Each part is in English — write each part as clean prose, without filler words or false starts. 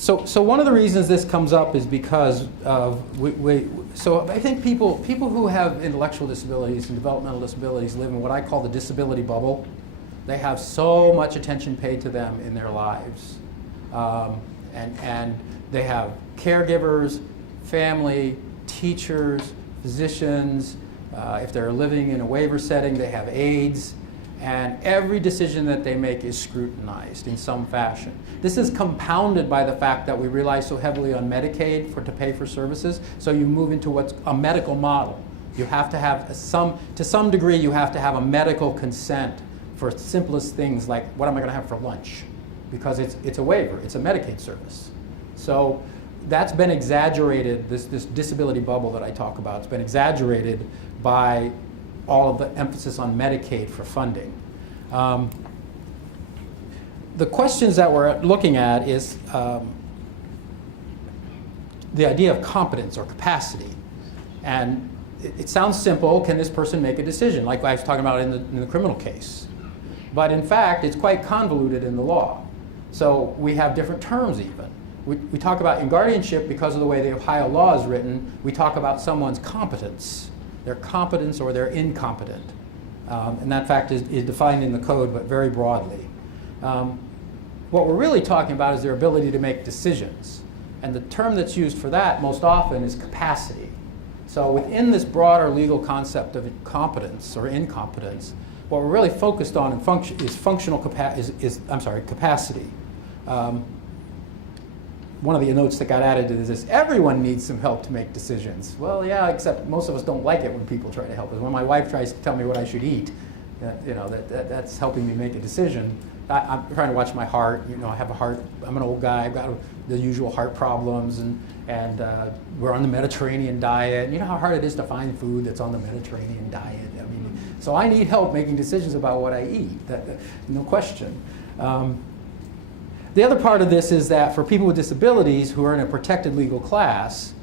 So one of the reasons this comes up is because so I think people who have intellectual disabilities and developmental disabilities live in what I call the disability bubble. They have so much attention paid to them in their lives. And they have caregivers, family, teachers, physicians. If they're living in a waiver setting, they have aides. And every decision that they make is scrutinized in some fashion. This is compounded by the fact that we rely so heavily on Medicaid to pay for services. So you move into what's a medical model. You have to have to some degree, you have to have a medical consent for simplest things like, what am I going to have for lunch? Because it's a waiver, it's a Medicaid service. So that's been exaggerated, this disability bubble that I talk about, it's been exaggerated by all of the emphasis on Medicaid for funding. The questions that we're looking at is the idea of competence or capacity. And it sounds simple, can this person make a decision, like I was talking about in the criminal case. But in fact, it's quite convoluted in the law. So we have different terms even. We talk about in guardianship, because of the way the Ohio law is written, we talk about someone's competence. Their competence or they're incompetent. And that fact is defined in the code, but very broadly. What we're really talking about is their ability to make decisions. And the term that's used for that most often is capacity. So within this broader legal concept of competence or incompetence, what we're really focused on is capacity. One of the notes that got added is this: everyone needs some help to make decisions. Well, yeah, except most of us don't like it when people try to help us. When my wife tries to tell me what I should eat, that's helping me make a decision. I'm trying to watch my heart. I have a heart. I'm an old guy. I've got the usual heart problems, and we're on the Mediterranean diet. You know how hard it is to find food that's on the Mediterranean diet. So I need help making decisions about what I eat. No question. The other part of this is that for people with disabilities who are in a protected legal class,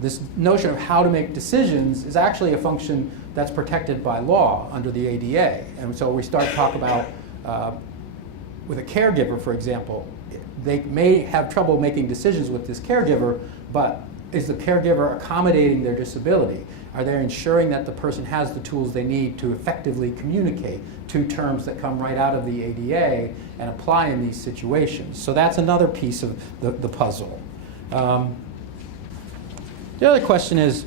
this notion of how to make decisions is actually a function that's protected by law under the ADA. And so we start to talk about, with a caregiver, for example, they may have trouble making decisions with this caregiver, but is the caregiver accommodating their disability? Are they ensuring that the person has the tools they need to effectively communicate two terms that come right out of the ADA and apply in these situations? So that's another piece of the puzzle. The other question is,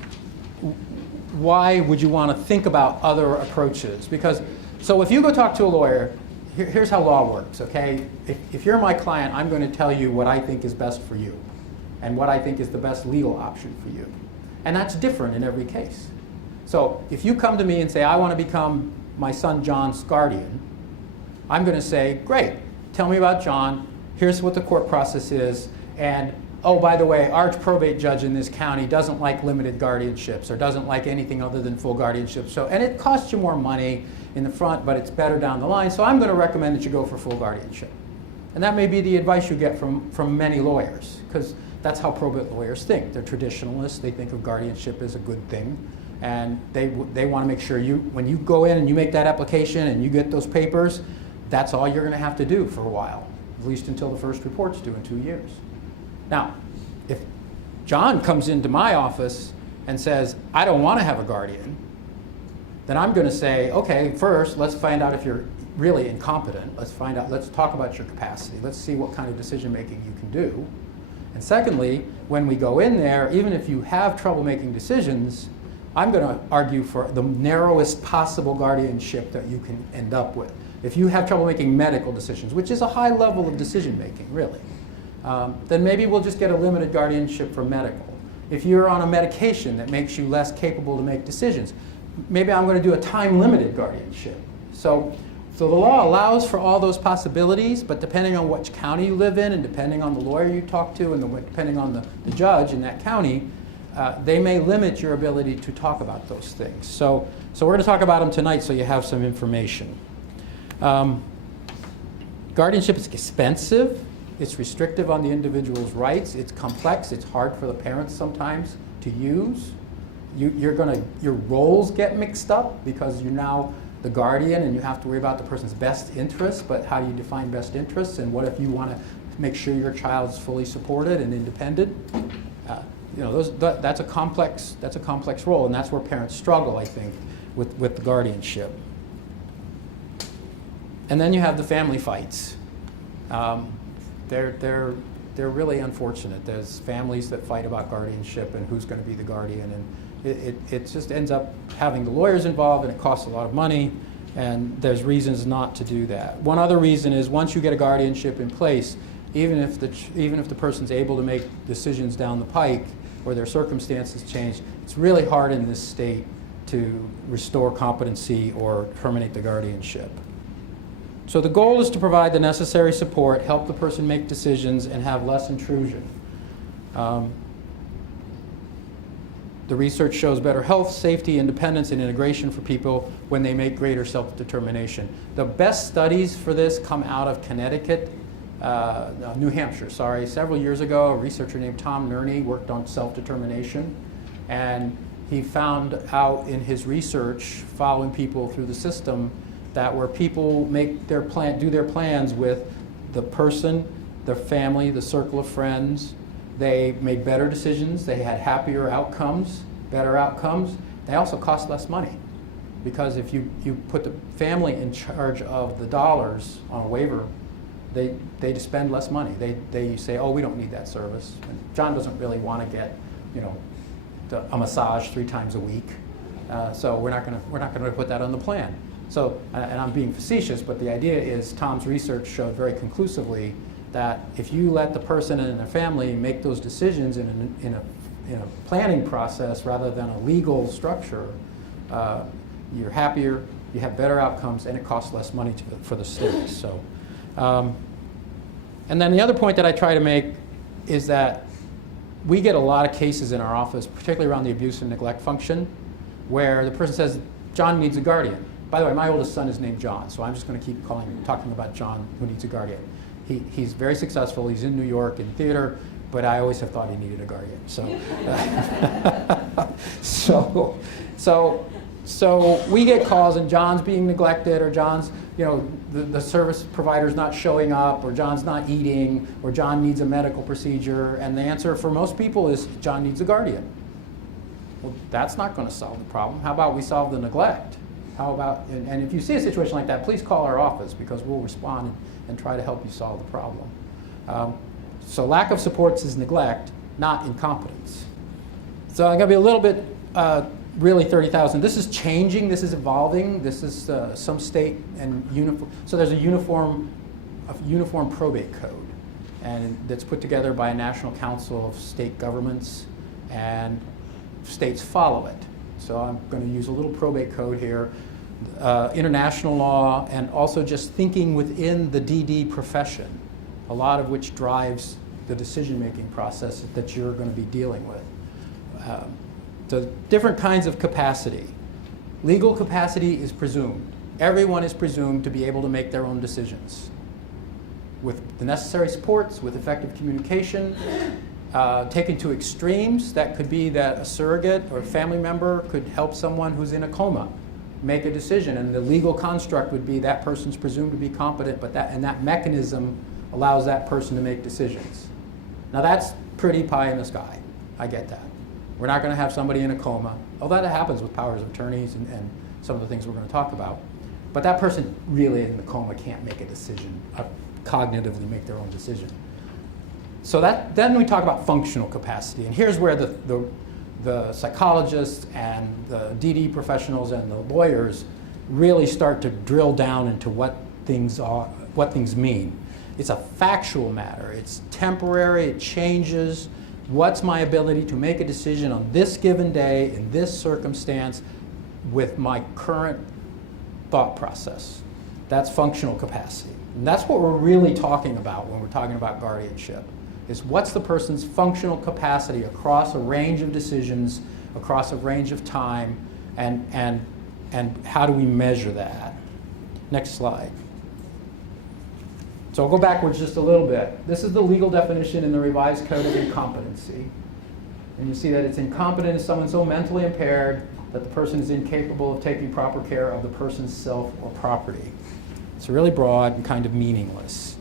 why would you want to think about other approaches? Because, so if you go talk to a lawyer, here's how law works, okay? If you're my client, I'm going to tell you what I think is best for you and what I think is the best legal option for you. And that's different in every case. So if you come to me and say, I want to become my son John's guardian, I'm going to say, great, tell me about John, here's what the court process is, and oh, by the way, our probate judge in this county doesn't like limited guardianships or doesn't like anything other than full guardianship. So, and it costs you more money in the front, but it's better down the line, so I'm going to recommend that you go for full guardianship. And that may be the advice you get from many lawyers, because that's how probate lawyers think. They're traditionalists. They think of guardianship as a good thing. And they want to make sure when you go in and you make that application and you get those papers, that's all you're going to have to do for a while, at least until the first report's due in 2 years. Now, if John comes into my office and says, I don't want to have a guardian, then I'm going to say, okay, first, let's find out if you're really incompetent. Let's talk about your capacity. Let's see what kind of decision making you can do. And secondly, when we go in there, even if you have trouble making decisions, I'm going to argue for the narrowest possible guardianship that you can end up with. If you have trouble making medical decisions, which is a high level of decision making, really, then maybe we'll just get a limited guardianship for medical. If you're on a medication that makes you less capable to make decisions, maybe I'm going to do a time-limited guardianship. So the law allows for all those possibilities, but depending on which county you live in and depending on the lawyer you talk to and depending on the judge in that county, they may limit your ability to talk about those things. So we're going to talk about them tonight so you have some information. Guardianship is expensive. It's restrictive on the individual's rights. It's complex. It's hard for the parents sometimes to use. Your roles get mixed up because you're now the guardian and you have to worry about the person's best interests, but how do you define best interests? And what if you want to make sure your child's fully supported and independent. That's a complex role, and that's where parents struggle, I think, with the guardianship. And then you have the family fights. They're really unfortunate. There's families that fight about guardianship and who's going to be the guardian, and it just ends up having the lawyers involved, and it costs a lot of money, and there's reasons not to do that. One other reason is once you get a guardianship in place, even if the person's able to make decisions down the pike or their circumstances change, it's really hard in this state to restore competency or terminate the guardianship. So the goal is to provide the necessary support, help the person make decisions, and have less intrusion. The research shows better health, safety, independence, and integration for people when they make greater self-determination. The best studies for this come out of New Hampshire, several years ago. A researcher named Tom Nerney worked on self-determination, and he found out in his research, following people through the system, that where people do their plans with the person, their family, the circle of friends, they made better decisions, they had happier outcomes, better outcomes. They also cost less money, because if you put the family in charge of the dollars on a waiver, they spend less money. They say, oh, we don't need that service. And John doesn't really want to get, a massage 3 times a week, so we're not going to put that on the plan. So, and I'm being facetious, but the idea is Tom's research showed very conclusively that if you let the person and their family make those decisions in a planning process rather than a legal structure, you're happier, you have better outcomes, and it costs less money for the state. So, and then the other point that I try to make is that we get a lot of cases in our office, particularly around the abuse and neglect function, where the person says, John needs a guardian. By the way, my oldest son is named John, so I'm just going to keep talking about John who needs a guardian. He's very successful. He's in New York in theater, but I always have thought he needed a guardian. So we get calls, and John's being neglected, or John's, the service provider's not showing up, or John's not eating, or John needs a medical procedure, and the answer for most people is John needs a guardian. Well, that's not going to solve the problem. How about we solve the neglect? How about, and if you see a situation like that, please call our office, because we'll respond and try to help you solve the problem. So lack of supports is neglect, not incompetence. So I'm going to be a little bit, really 30,000. This is changing, this is evolving. This is some state and uniform. So there's a uniform probate code, and that's put together by a National Council of State Governments, and states follow it. So I'm going to use a little probate code here. International law, and also just thinking within the DD profession, a lot of which drives the decision-making process that you're going to be dealing with. The different kinds of capacity. Legal capacity is presumed. Everyone is presumed to be able to make their own decisions with the necessary supports, with effective communication. Taken to extremes, that could be that a surrogate or a family member could help someone who's in a coma make a decision, and the legal construct would be that person's presumed to be competent, but that mechanism allows that person to make decisions. Now that's pretty pie in the sky. I get that. We're not going to have somebody in a coma, although that happens with powers of attorneys and some of the things we're going to talk about. But that person really in the coma can't make a decision, cognitively make their own decision. So then we talk about functional capacity, and here's where the psychologists and the DD professionals and the lawyers really start to drill down into what things mean. It's a factual matter. It's temporary. It changes. What's my ability to make a decision on this given day in this circumstance with my current thought process? That's functional capacity. And that's what we're really talking about when we're talking about guardianship. Is what's the person's functional capacity across a range of decisions, across a range of time, and how do we measure that? Next slide. So I'll go backwards just a little bit. This is the legal definition in the Revised Code of Incompetency. And you see that it's incompetent as someone so mentally impaired that the person is incapable of taking proper care of the person's self or property. It's really broad and kind of meaningless.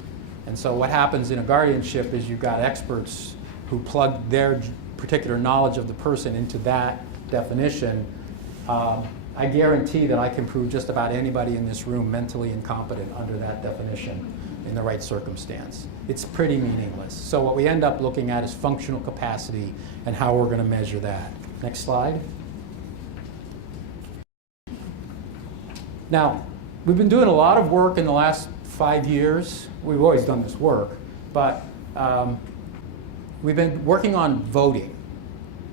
And so what happens in a guardianship is you've got experts who plug their particular knowledge of the person into that definition. I guarantee that I can prove just about anybody in this room mentally incompetent under that definition in the right circumstance. It's pretty meaningless. So what we end up looking at is functional capacity and how we're going to measure that. Next slide. Now, we've been doing a lot of work in the last 5 years. We've always done this work, but we've been working on voting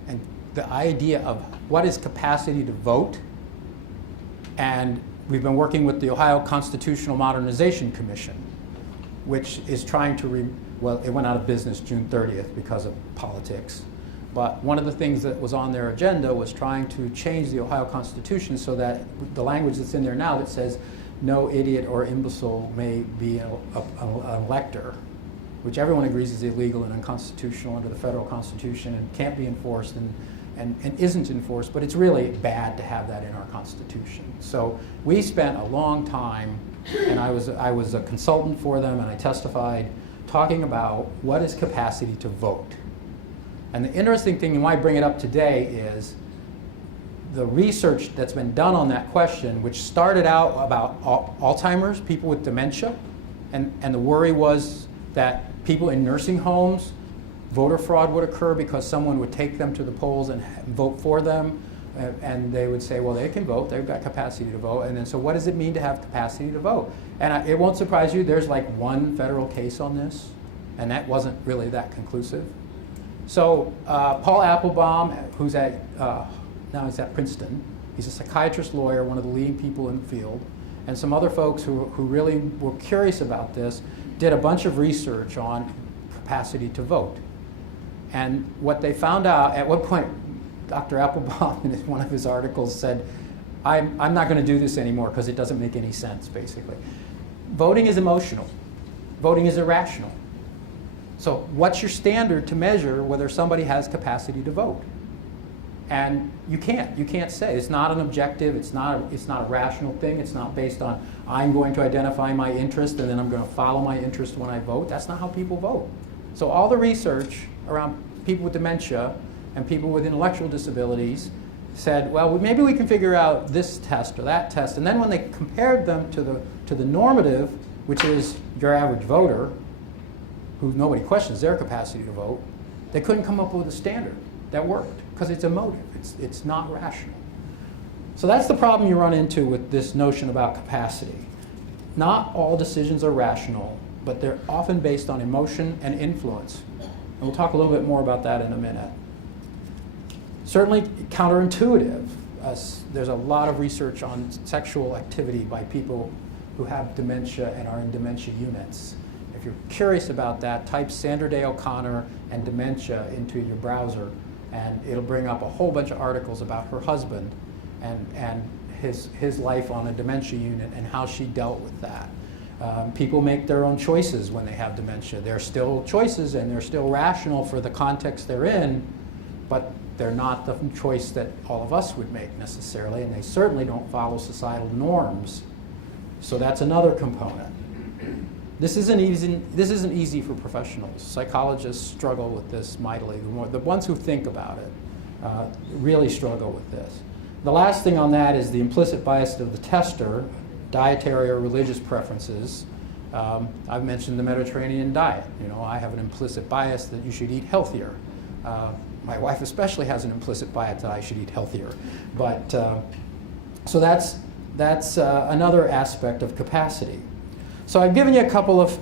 and the idea of what is capacity to vote. And we've been working with the Ohio Constitutional Modernization Commission, which is trying to, well, it went out of business June 30th because of politics. But one of the things that was on their agenda was trying to change the Ohio Constitution so that the language that's in there now that says no idiot or imbecile may be an elector, which everyone agrees is illegal and unconstitutional under the federal Constitution and can't be enforced and isn't enforced, but it's really bad to have that in our Constitution. So we spent a long time, and I was a consultant for them, and I testified, talking about what is capacity to vote. And the interesting thing, and why I bring it up today, is the research that's been done on that question, which started out about Alzheimer's, people with dementia, and the worry was that people in nursing homes, voter fraud would occur because someone would take them to the polls and vote for them, and they would say, well, they can vote, they've got capacity to vote, and then so what does it mean to have capacity to vote? And it won't surprise you, there's like one federal case on this, and that wasn't really that conclusive. So Paul Applebaum, who's at, now he's at Princeton, he's a psychiatrist lawyer, one of the leading people in the field, and some other folks who really were curious about this, did a bunch of research on capacity to vote. And what they found out, at one point, Dr. Applebaum in one of his articles said, I'm not going to do this anymore because it doesn't make any sense, basically. Voting is emotional. Voting is irrational. So what's your standard to measure whether somebody has capacity to vote? And you can't say. It's not an objective, it's not a rational thing, it's not based on, I'm going to identify my interest and then I'm going to follow my interest when I vote. That's not how people vote. So all the research around people with dementia and people with intellectual disabilities said, well, maybe we can figure out this test or that test. And then when they compared them to the normative, which is your average voter, who nobody questions their capacity to vote, they couldn't come up with a standard that worked because it's emotive, it's not rational. So that's the problem you run into with this notion about capacity. Not all decisions are rational, but they're often based on emotion and influence. And we'll talk a little bit more about that in a minute. Certainly counterintuitive. There's a lot of research on sexual activity by people who have dementia and are in dementia units. If you're curious about that, type Sandra Day O'Connor and dementia into your browser, and it'll bring up a whole bunch of articles about her husband and his life on a dementia unit and how she dealt with that. People make their own choices when they have dementia. They're still choices and they're still rational for the context they're in, but they're not the choice that all of us would make necessarily, and they certainly don't follow societal norms. So that's another component. This isn't easy for professionals. Psychologists struggle with this mightily. The ones who think about it really struggle with this. The last thing on that is the implicit bias of the tester, dietary or religious preferences. I've mentioned the Mediterranean diet. You know, I have an implicit bias that you should eat healthier. My wife especially has an implicit bias that I should eat healthier. But so that's another aspect of capacity. So I've given you a couple of